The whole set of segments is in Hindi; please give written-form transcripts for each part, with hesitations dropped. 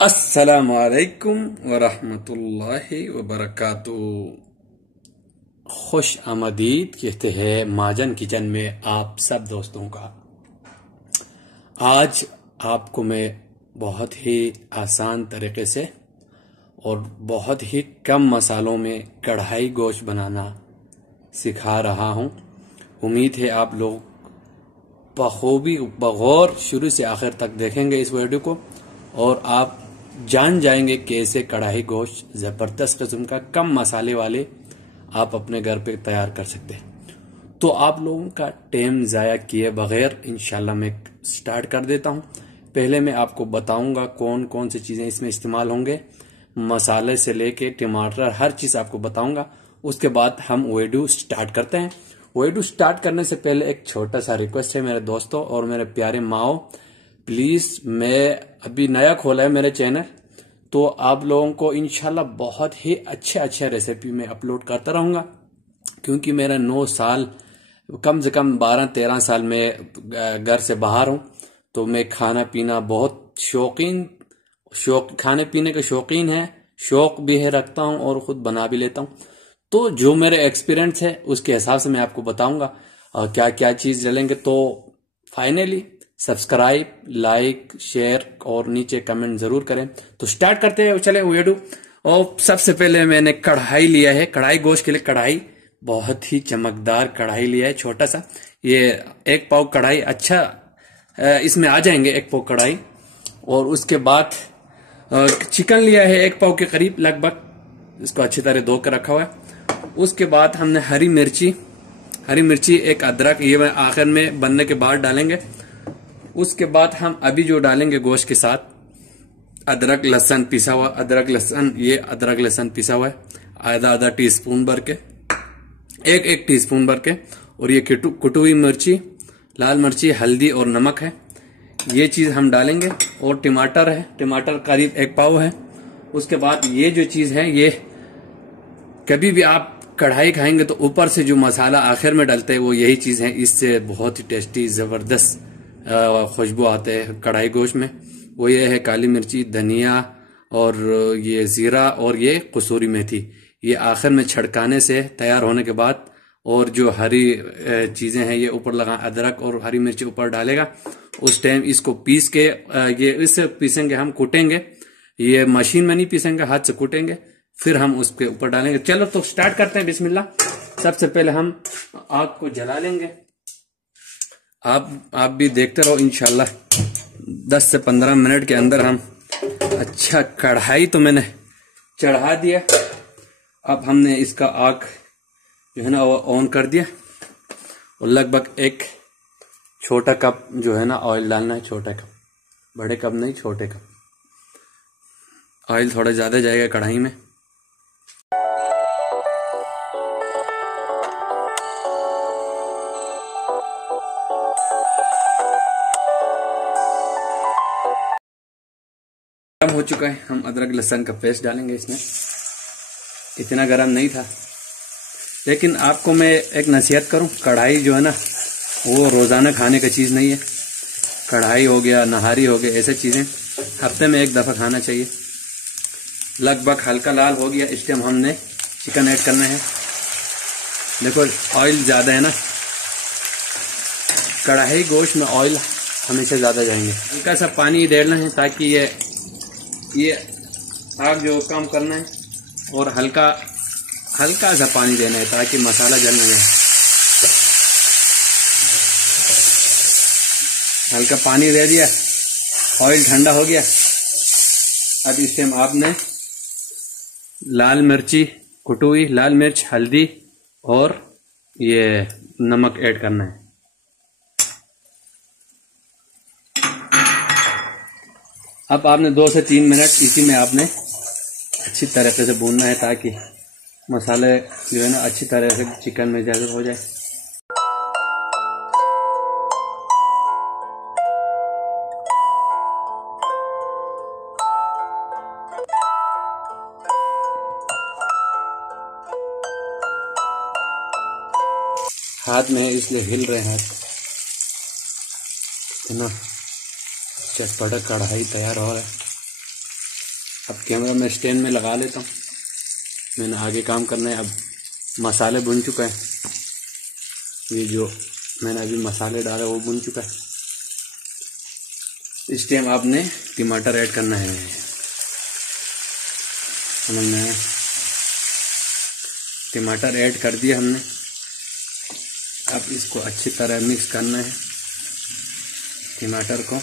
अस्सलामुअलैकुम वरहमतुल्लाहि वबरकातुहू। खुश आमदीद कहते हैं महाजन किचन में आप सब दोस्तों का। आज आपको मैं बहुत ही आसान तरीके से और बहुत ही कम मसालों में कढ़ाई गोश्त बनाना सिखा रहा हूं। उम्मीद है आप लोग बखूबी बगौर शुरू से आखिर तक देखेंगे इस वीडियो को और आप जान जाएंगे कैसे कढ़ाई गोश्त जबरदस्त किस्म का कम मसाले वाले आप अपने घर पे तैयार कर सकते हैं। तो आप लोगों का टाइम जाया किए बगैर इंशाल्लाह मैं स्टार्ट कर देता हूं। पहले मैं आपको बताऊंगा कौन कौन सी चीजें इसमें इस्तेमाल होंगे, मसाले से लेके टमाटर हर चीज आपको बताऊंगा। उसके बाद हम वीडियो स्टार्ट करते हैं। वीडियो स्टार्ट करने से पहले एक छोटा सा रिक्वेस्ट है मेरे दोस्तों और मेरे प्यारे माओ, प्लीज मैं अभी नया खोला है मेरे चैनल, तो आप लोगों को इंशाल्लाह बहुत ही अच्छे रेसिपी में अपलोड करता रहूंगा, क्योंकि मेरा 9 साल कम से कम 12-13 साल में घर से बाहर हूं। तो मैं खाना पीना बहुत खाने पीने के शौकीन है, शौक भी है रखता हूं और खुद बना भी लेता हूं। तो जो मेरे एक्सपीरियंस है उसके हिसाब से मैं आपको बताऊंगा क्या क्या चीज डालेंगे। तो फाइनली सब्सक्राइब, लाइक, शेयर और नीचे कमेंट जरूर करें। तो स्टार्ट करते हैं, चले वीडियो। और सबसे पहले मैंने कढ़ाई लिया है, कढ़ाई गोश्त के लिए कढ़ाई, बहुत ही चमकदार कढ़ाई लिया है, छोटा सा। ये 1 पाव कढ़ाई अच्छा इसमें आ जाएंगे 1 पाव कढ़ाई। और उसके बाद चिकन लिया है 1 पाव के करीब लगभग, इसको अच्छी तरह धो कर रखा हुआ है। उसके बाद हमने हरी मिर्ची, 1 अदरक, ये मैं आखिर में बनने के बाद डालेंगे। उसके बाद हम अभी जो डालेंगे गोश्त के साथ अदरक लहसुन पिसा हुआ, ये अदरक लहसुन पिसा हुआ है आधा टीस्पून भर के, एक टीस्पून भर के। और ये कुटी हुई मिर्ची, लाल मिर्ची, हल्दी और नमक है, ये चीज हम डालेंगे। और टमाटर है, टमाटर करीब 1 पाव है। उसके बाद ये जो चीज है, ये कभी भी आप कढ़ाई खाएंगे तो ऊपर से जो मसाला आखिर में डालते हैं वो यही चीज है, इससे बहुत ही टेस्टी जबरदस्त खुशबू आते हैं कढ़ाई गोश्त में। वो ये है काली मिर्ची, धनिया और ये जीरा और ये कसूरी मेथी, ये आखिर में छिड़काने से तैयार होने के बाद। और जो हरी चीजें हैं ये ऊपर लगा, अदरक और हरी मिर्ची ऊपर डालेगा। उस टाइम इसको पीस के ये इससे पीसेंगे, हम कूटेंगे, ये मशीन में नहीं पीसेंगे, हाथ से कूटेंगे, फिर हम उसके ऊपर डालेंगे। चलो तो स्टार्ट करते हैं, बिस्मिल्लाह। सबसे पहले हम आग को जला लेंगे। आप भी देखते रहो, इंशाल्लाह 10 से 15 मिनट के अंदर हम अच्छा। कढ़ाई तो मैंने चढ़ा दिया, अब हमने इसका आग जो है ना वो ऑन कर दिया। और लगभग 1 छोटा कप जो है ना ऑयल डालना है, छोटा कप, बड़े कप नहीं, छोटे कप। ऑयल थोड़ा ज्यादा जाएगा कढ़ाई में। गरम हो चुका है, हम अदरक लहसुन का पेस्ट डालेंगे इसमें। इतना गरम नहीं था, लेकिन आपको मैं एक नसीहत करूं, कढ़ाई जो है ना वो रोजाना खाने का चीज नहीं है। कढ़ाई हो गया, नहारी हो गया, ऐसे चीजें हफ्ते में 1 दफा खाना चाहिए। लगभग हल्का लाल हो गया, इस टाइम हमने चिकन ऐड करना है। देखो ऑयल ज्यादा है ना, कढ़ाई गोश्त में ऑयल हमेशा ज्यादा जाएंगे। हल्का सा पानी डालना है ताकि ये आग जो कम करना है, और हल्का सा पानी देना है ताकि मसाला जल न जाए। हल्का पानी दे दिया, ऑयल ठंडा हो गया। अब इस टाइम आपने लाल मिर्ची, कुटी हुई लाल मिर्च, हल्दी और ये नमक ऐड करना है। अब आपने 2 से 3 मिनट इसी में आपने अच्छी तरीके से भूनना है ताकि मसाले जो है ना अच्छी तरह से चिकन में जैसे हो जाए। हाथ में इसलिए हिल रहे हैं, है ना। चटपटा कढ़ाई तैयार हो रहा है। अब कैमरा मैं स्टैंड में लगा लेता हूँ, मैंने आगे काम करना है। अब मसाले भुन चुका है, ये जो मैंने अभी मसाले डाला वो भुन चुका है। इस टाइम आपने टमाटर ऐड करना है, समझ में आया? टमाटर ऐड कर दिया हमने। अब इसको अच्छी तरह मिक्स करना है टमाटर को।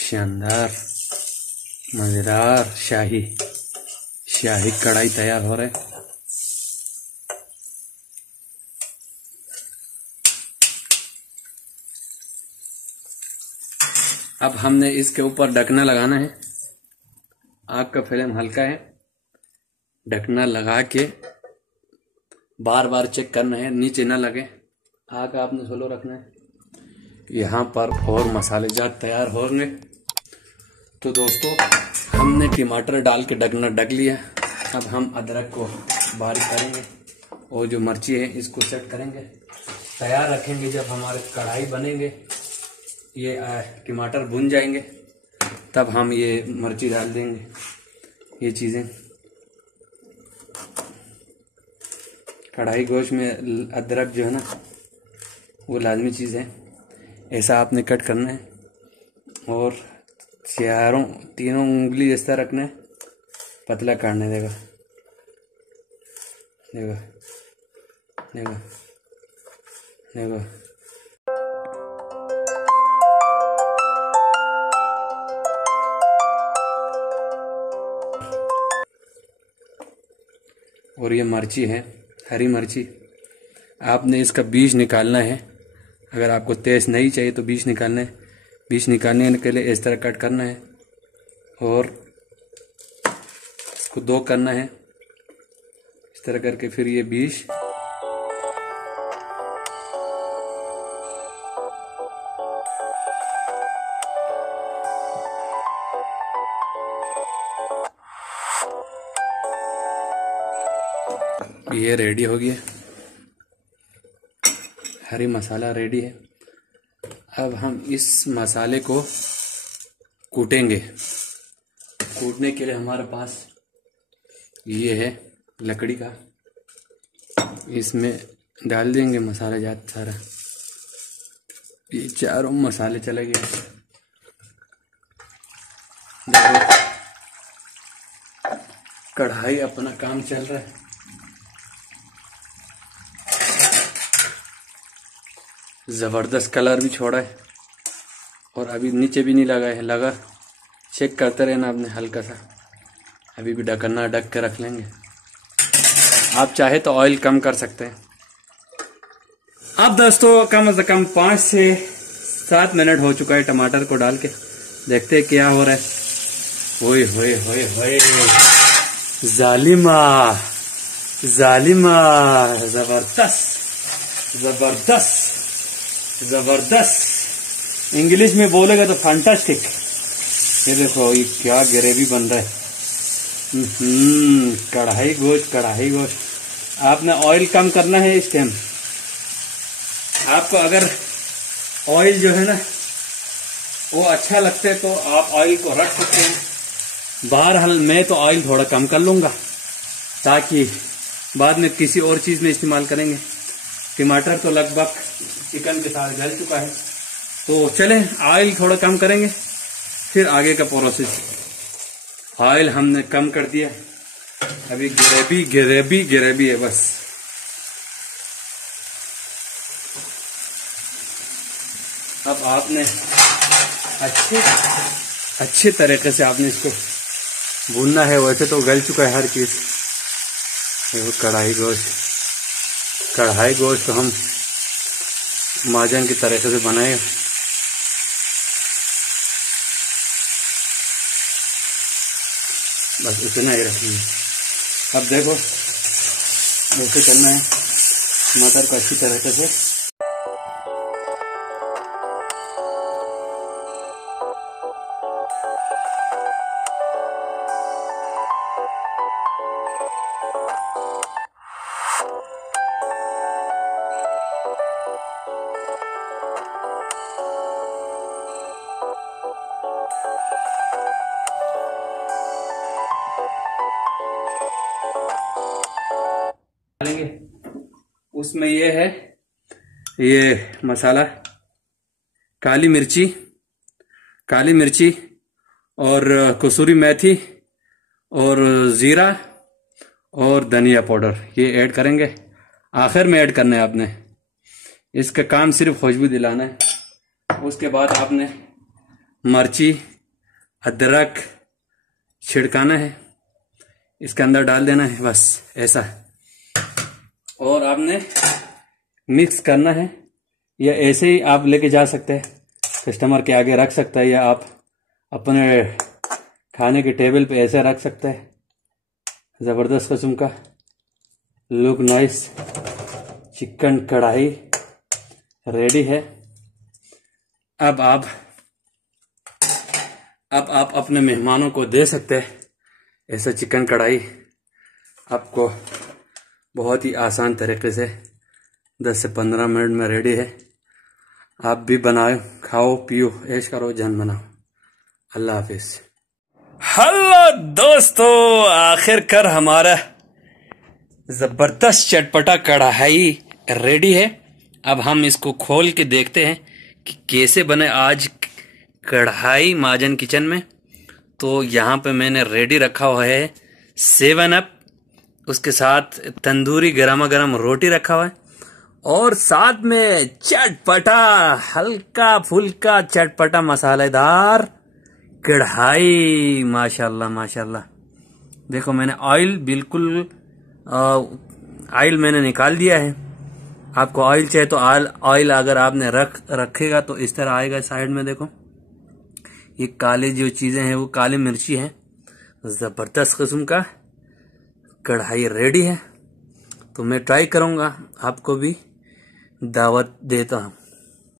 शानदार मजेदार शाही कढ़ाई तैयार हो रहा है। अब हमने इसके ऊपर ढकना लगाना है। आग का फ्लेम हल्का है, ढकना लगा के बार बार चेक करना है नीचे ना लगे। आग आपने स्लो रखना है। यहाँ पर और मसाले जात तैयार होंगे। तो दोस्तों हमने टमाटर डाल के ढकना ढक लिया। अब हम अदरक को बारीक करेंगे और जो मिर्ची है इसको सेट करेंगे, तैयार रखेंगे। जब हमारे कढ़ाई बनेंगे, ये टमाटर भुन जाएंगे, तब हम ये मिर्ची डाल देंगे। ये चीज़ें कढ़ाई गोश्त में अदरक जो है ना वो लाजमी चीज़ है। ऐसा आपने कट करना है और तीनों उंगली इस तरह रखना है, पतला काटने देगा। देखो देखो देखो। और ये मिर्ची है, हरी मिर्ची। आपने इसका बीज निकालना है। अगर आपको तेज नहीं चाहिए तो बीज निकालना है। बीज निकालने के लिए इस तरह कट करना है और इसको दो करना है इस तरह करके। फिर ये बीज ये रेडी हो गया, हरी मसाला रेडी है। अब हम इस मसाले को कूटेंगे। कूटने के लिए हमारे पास ये है लकड़ी का, इसमें डाल देंगे मसाला जात सारा। ये चारों मसाले चले गए। देखो कढ़ाई अपना काम चल रहा है। जबरदस्त कलर भी छोड़ा है और अभी नीचे भी नहीं लगा है। लगा चेक करते रहना आपने हल्का सा। अभी भी ढकना ढक के रख लेंगे। आप चाहे तो ऑयल कम कर सकते हैं। अब दोस्तों कम से कम 5 से 7 मिनट हो चुका है टमाटर को डाल के। देखते हैं क्या हो रहा है। ओए होए होए होए, जालिमा जालिमा, जबरदस्त जबरदस्त जबरदस्त। इंग्लिश में बोलेगा तो फैंटास्टिक। ये देखो ये क्या ग्रेवी बन रहा है। कढ़ाई गोश्त। आपने ऑयल कम करना है इस टाइम। आपको अगर ऑयल जो है ना वो अच्छा लगता है तो आप ऑयल को रख सकते हैं। बहरहाल मैं तो ऑयल थोड़ा कम कर लूंगा ताकि बाद में किसी और चीज में इस्तेमाल करेंगे। टमाटर तो लगभग चिकन के साथ गल चुका है, तो चलें ऑयल थोड़ा कम करेंगे फिर आगे का प्रोसेस। ऑयल हमने कम कर दिया, अभी ग्रेवी है बस। अब आपने अच्छे तरीके से आपने इसको भूनना है। वैसे तो गल चुका है हर चीज। देखो कढ़ाई गोश्त तो हम माजन की तरीके से बनाए। बस इतना ही रखेंगे। अब देखो ऐसे करना है मटर को अच्छी तरीके से। उसमें ये है, ये मसाला काली मिर्ची और कसूरी मेथी और जीरा और धनिया पाउडर, ये ऐड करेंगे। आखिर में ऐड करना है आपने, इसका काम सिर्फ खुशबू दिलाना है। उसके बाद आपने मिर्ची अदरक छिड़काना है, इसके अंदर डाल देना है, बस ऐसा। और आपने मिक्स करना है, या ऐसे ही आप लेके जा सकते हैं, कस्टमर के आगे रख सकता है, या आप अपने खाने के टेबल पे ऐसे रख सकते हैं। ज़बरदस्त किस्म का लुक नाइस चिकन कढ़ाई रेडी है। अब आप अपने मेहमानों को दे सकते हैं ऐसा चिकन कढ़ाई। आपको बहुत ही आसान तरीके से 10 से 15 मिनट में रेडी है। आप भी बनाओ, खाओ पियो, ऐश करो, जन बनाओ। अल्लाह हाफिज। हेलो दोस्तों, आखिरकार हमारा जबरदस्त चटपटा कढ़ाई रेडी है। अब हम इसको खोल के देखते हैं कि कैसे बने आज कढ़ाई महाजन किचन में। तो यहाँ पे मैंने रेडी रखा हुआ है 7 अप, उसके साथ तंदूरी गरमा गरम रोटी रखा हुआ है, और साथ में चटपटा हल्का फुल्का चटपटा मसालेदार कढ़ाई। माशाल्लाह माशाल्लाह। देखो मैंने ऑयल बिल्कुल ऑयल मैंने निकाल दिया है। आपको ऑयल चाहिए तो ऑयल अगर आपने रखेगा तो इस तरह आएगा। साइड में देखो ये काली जो चीजें हैं वो काली मिर्ची है। जबरदस्त किस्म का कढ़ाई रेडी है। तो मैं ट्राई करूंगा, आपको भी दावत देता हूं।